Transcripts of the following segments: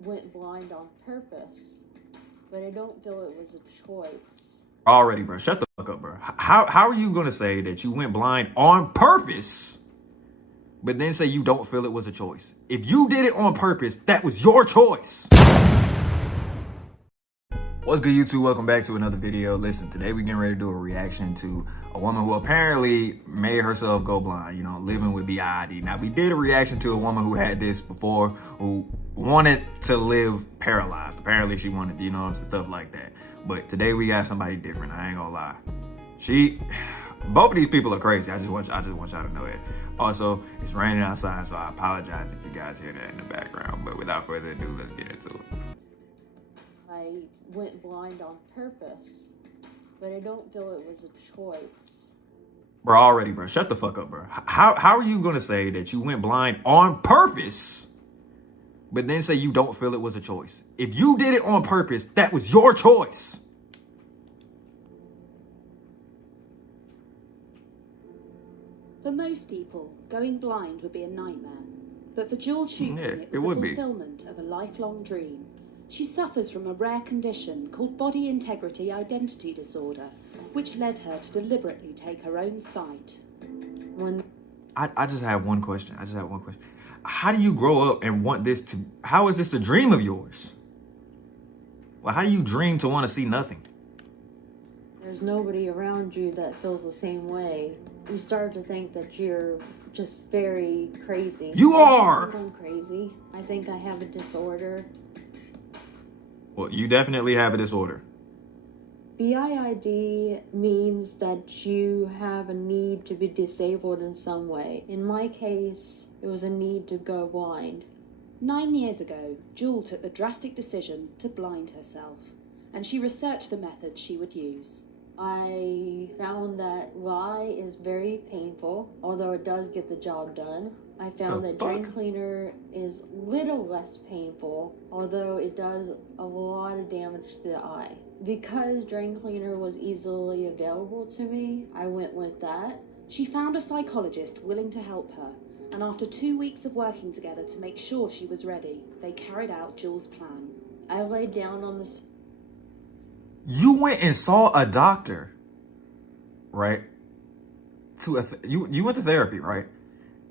went blind on purpose, but I don't feel it was a choice. Already, bro. Shut the fuck up, bro. How are you gonna say that you went blind on purpose, but then say you don't feel it was a choice? If you did it on purpose, that was your choice. What's good, YouTube? Welcome back to another video. Listen, today we're getting ready to do a reaction to a woman who apparently made herself go blind, you know, living with BIID. Now, we did a reaction to a woman who had this before, who wanted to live paralyzed. Apparently, she wanted, you know, some stuff like that. But today we got somebody different. I ain't gonna lie. Both of these people are crazy. I just want y'all to know that. Also, it's raining outside, so I apologize if you guys hear that in the background. But without further ado, let's get into it. I went blind on purpose, but I don't feel it was a choice. Bro, already, bro. Shut the fuck up, bro. How are you gonna say that you went blind on purpose, but then say you don't feel it was a choice? If you did it on purpose, that was your choice. For most people, going blind would be a nightmare. But for Jewel Truly, it it was would the be. fulfillment of a lifelong dream. She suffers from a rare condition called body integrity identity disorder, which led her to deliberately take her own sight. I just have one question. How do you grow up and want this to, how is this a dream of yours? Well, how do you dream to want to see nothing? There's nobody around you that feels the same way. You start to think that you're just very crazy. You are! I think I'm crazy. I think I have a disorder. Well, you definitely have a disorder. BIID means that you have a need to be disabled in some way. In my case, it was a need to go blind. 9 years ago, Jewel took the drastic decision to blind herself, and she researched the method she would use. I found that lye is very painful, although it does get the job done. I found that drain cleaner is little less painful, although it does a lot of damage to the eye. Because drain cleaner was easily available to me, I went with that. She found a psychologist willing to help her, and after 2 weeks of working together to make sure she was ready, they carried out Jewel's plan. I laid down on the... You went and saw a doctor, right? You went to therapy, right?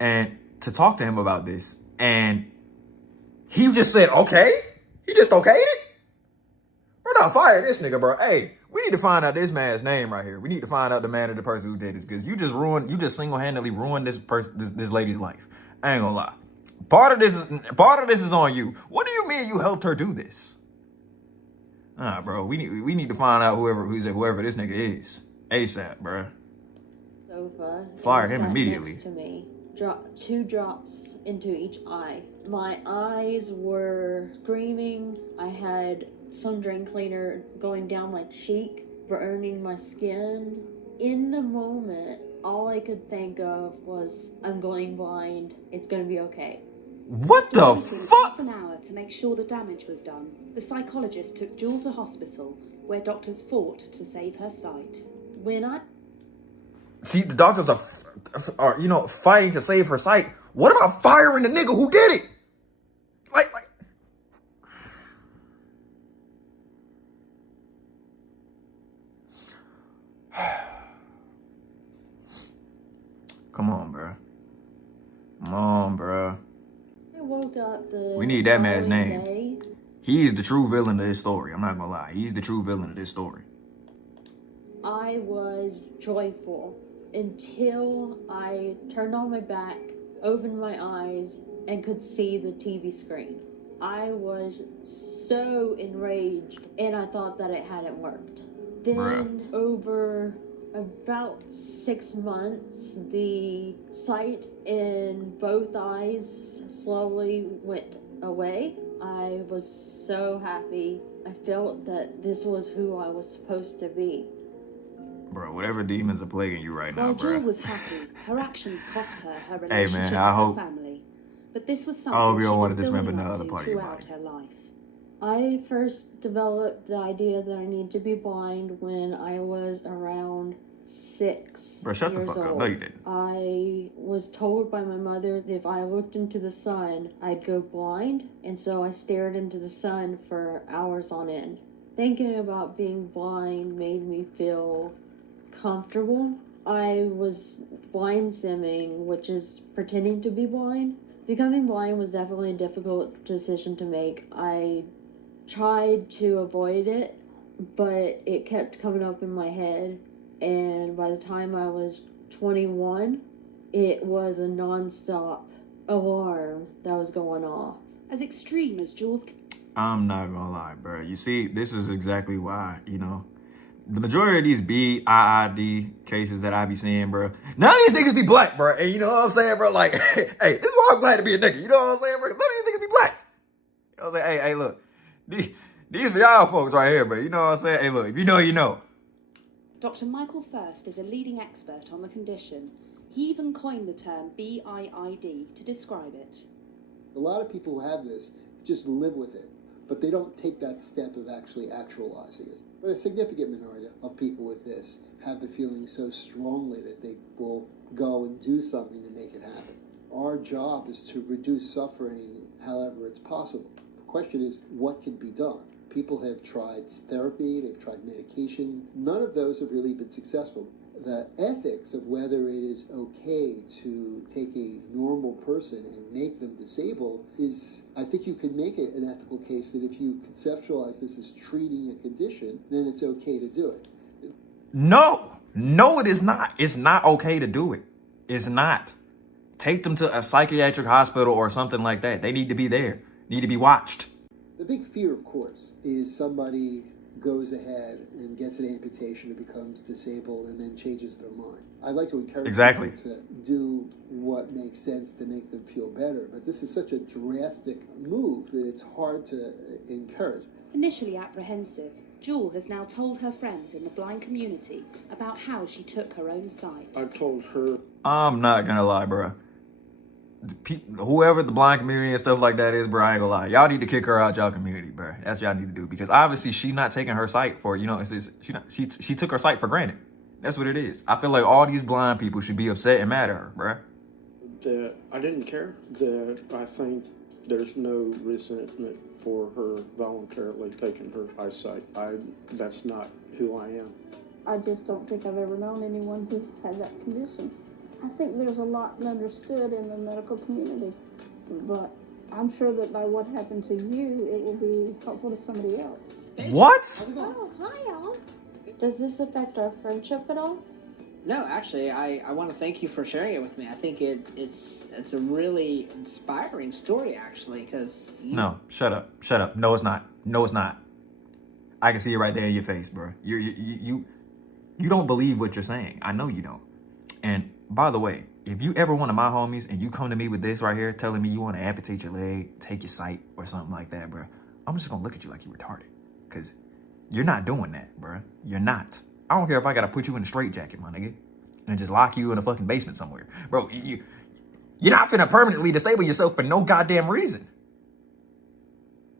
And to talk to him about this, and he just said, okay? He just okayed it? We're not firing this nigga, bro. Hey, we need to find out this man's name right here. We need to find out the man or the person who did this, because you just single-handedly ruined this lady's life. I ain't gonna lie. Part of this is on you. What do you mean you helped her do this? Nah, bro, we need to find out whoever this nigga is ASAP, bro. Sofa. Fire him immediately. Next to me. Two drops into each eye. My eyes were screaming. I had some drain cleaner going down my cheek, burning my skin. In the moment, all I could think of was, I'm going blind. It's gonna be okay. What the fuck? Half an hour to make sure the damage was done. The psychologist took Jewel to hospital, where doctors fought to save her sight. See, the doctors are you know, fighting to save her sight. What about firing the nigga who did it? Like. Come on, bro. I woke up We need that man's following name. day. He is the true villain of this story. I'm not gonna lie. He's the true villain of this story. I was joyful until I turned on my back, opened my eyes, and could see the TV screen. I was so enraged, and I thought that it hadn't worked. Then, over about 6 months, the sight in both eyes slowly went away. I was so happy. I felt that this was who I was supposed to be. Bro, whatever demons are plaguing you right now, While bro. Jewel was happy, her actions cost her her Hey, relationship man, with her family. But this was I hope something you she don't want would to dismember build the up other to part of your throughout body. her life. I first developed the idea that I need to be blind when I was around 6 Bro, shut the years fuck up. old. No, you didn't. I was told by my mother that if I looked into the sun, I'd go blind, and so I stared into the sun for hours on end. Thinking about being blind made me feel comfortable. I was blind simming, which is pretending to be blind. Becoming blind was definitely a difficult decision to make. I tried to avoid it, but it kept coming up in my head, and by the time I was 21, it was a non-stop alarm that was going off. As extreme as Jules... I'm not gonna lie, bro. You see, this is exactly why, you know, the majority of these BIID cases that I be seeing, bro, none of these niggas be black, bro. And you know what I'm saying, bro? Like, hey, this is why I'm glad to be a nigga. You know what I'm saying, bro? None of these niggas be black. You know what I'm saying? Hey, look, these for y'all folks right here, bro. You know what I'm saying? Hey, look, if you know, you know. Dr. Michael First is a leading expert on the condition. He even coined the term BIID to describe it. A lot of people who have this just live with it, but they don't take that step of actually actualizing it. But a significant minority of people with this have the feeling so strongly that they will go and do something to make it happen. Our job is to reduce suffering however it's possible. The question is, what can be done? People have tried therapy, they've tried medication. None of those have really been successful. The ethics of whether it is okay to take a normal person and make them disabled is, I think you could make it an ethical case that if you conceptualize this as treating a condition, then it's okay to do it. No, it is not. It's not okay to do it. It's not. Take them to a psychiatric hospital or something like that. They need to be there, need to be watched. The big fear, of course, is somebody goes ahead and gets an amputation and becomes disabled and then changes their mind. I'd like to encourage people to do what makes sense to make them feel better, but this is such a drastic move that it's hard to encourage. Initially apprehensive, Jewel has now told her friends in the blind community about how she took her own sight. I told her... I'm not gonna lie, bro. Whoever the blind community and stuff like that is, bro, I ain't gonna lie. Y'all need to kick her out y'all community, bro. That's what y'all need to do, because obviously she's not taking her sight for, you know, she took her sight for granted. That's what it is. I feel like all these blind people should be upset and mad at her, bro. That I didn't care. That I think there's no resentment for her voluntarily taking her eyesight. That's not who I am. I just don't think I've ever known anyone who had that condition. I think there's a lot understood in the medical community, but I'm sure that by what happened to you, it will be helpful to somebody else. What? Oh, hi, y'all. Does this affect our friendship at all? No, actually, I want to thank you for sharing it with me. I think it's a really inspiring story, actually, because... No, shut up. No, it's not. I can see it right there in your face, bro. You don't believe what you're saying. I know you don't. And by the way, if you ever one of my homies and you come to me with this right here, telling me you want to amputate your leg, take your sight, or something like that, bro, I'm just gonna look at you like you retarded, because you're not doing that, bro. You're not. I don't care if I gotta put you in a straitjacket, my nigga, and just lock you in a fucking basement somewhere, bro. You're not finna permanently disable yourself for no goddamn reason.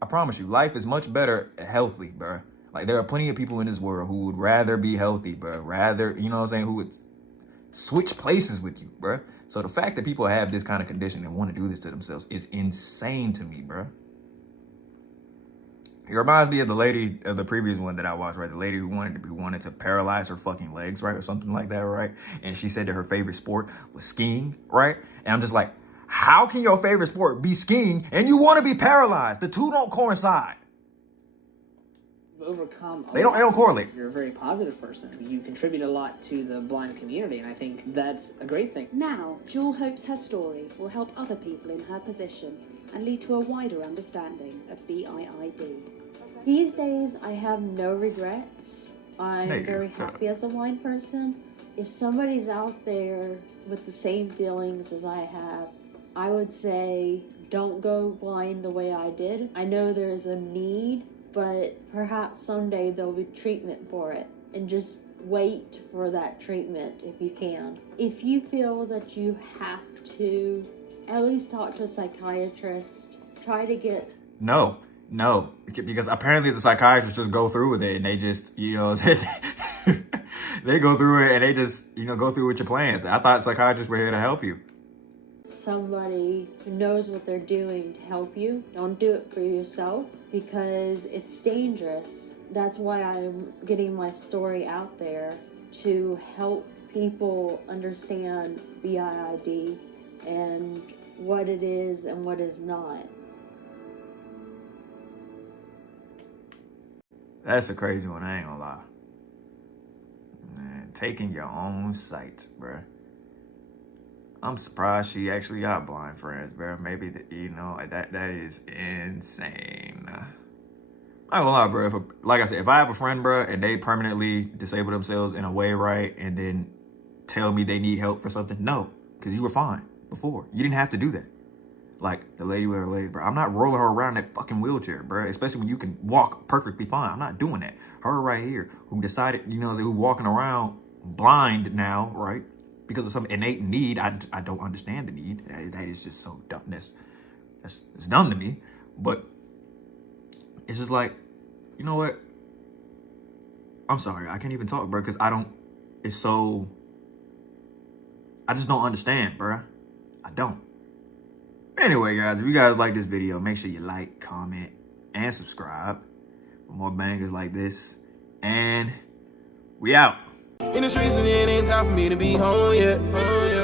I promise you, life is much better healthy, bro. Like, there are plenty of people in this world who would rather be healthy, bro. Rather, you know what I'm saying, who would switch places with you, bro. So the fact that people have this kind of condition and want to do this to themselves is insane to me, bro. It reminds me of the lady, of the previous one that I watched, right? The lady who wanted to paralyze her fucking legs, right? Or something like that, right? And she said that her favorite sport was skiing, right? And I'm just like, how can your favorite sport be skiing and you want to be paralyzed? The two don't coincide. Overcome they don't correlate. You're a very positive person. You contribute a lot to the blind community, and I think that's a great thing. Now, Jewel hopes her story will help other people in her position and lead to a wider understanding of BIID. These days, I have no regrets. I'm very happy as a blind person. If somebody's out there with the same feelings as I have, I would say don't go blind the way I did. I know there's a need, but perhaps someday there'll be treatment for it, and just wait for that treatment if you can. If you feel that you have to, at least talk to a psychiatrist. Try to get... No, because apparently the psychiatrists just go through with it and they just, you know, they go through it and they just, you know, go through with your plans. I thought psychiatrists were here to help you. Somebody who knows what they're doing to help you. Don't do it for yourself because it's dangerous. That's why I'm getting my story out there, to help people understand BIID and what it is and what is not. That's a crazy one, I ain't gonna lie. Man, taking your own sight, bruh. I'm surprised she actually got blind friends, bruh. Maybe, you know, that is insane. I'm not gonna lie, bro. Like I said, if I have a friend, bro, and they permanently disable themselves in a way, right, and then tell me they need help for something, no, because you were fine before. You didn't have to do that. Like the lady with her legs, bro. I'm not rolling her around in that fucking wheelchair, bro. Especially when you can walk perfectly fine. I'm not doing that. Her right here, who decided, you know, who's walking around blind now, right, because of some innate need. I don't understand the need. That is just so dumb. That's dumb to me. But it's just like, you know what? I'm sorry. I can't even talk, bro, because I just don't understand, bro. I don't. Anyway, guys, if you guys like this video, make sure you like, comment, and subscribe for more bangers like this. And we out. In the streets and it ain't time for me to be home yet.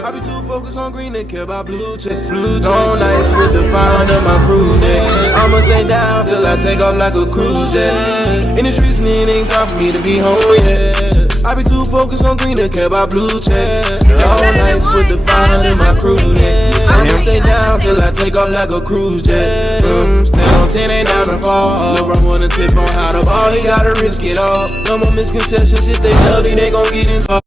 I be too focused on green and care about blue checks. Long nights with the fire under my crew neck. I'ma stay down till I take off like a cruise jet. In the streets and it ain't time for me to be home yet. I be too focused on green and care about blue checks. Long nights with the fire under my crew neck. I'ma stay down till I take off like a cruise jet. Stand on 10, ain't down to fall. Lil' bro wanna tip on how to ball, he gotta risk it all. No more misconceptions, if they healthy, they gon' get involved.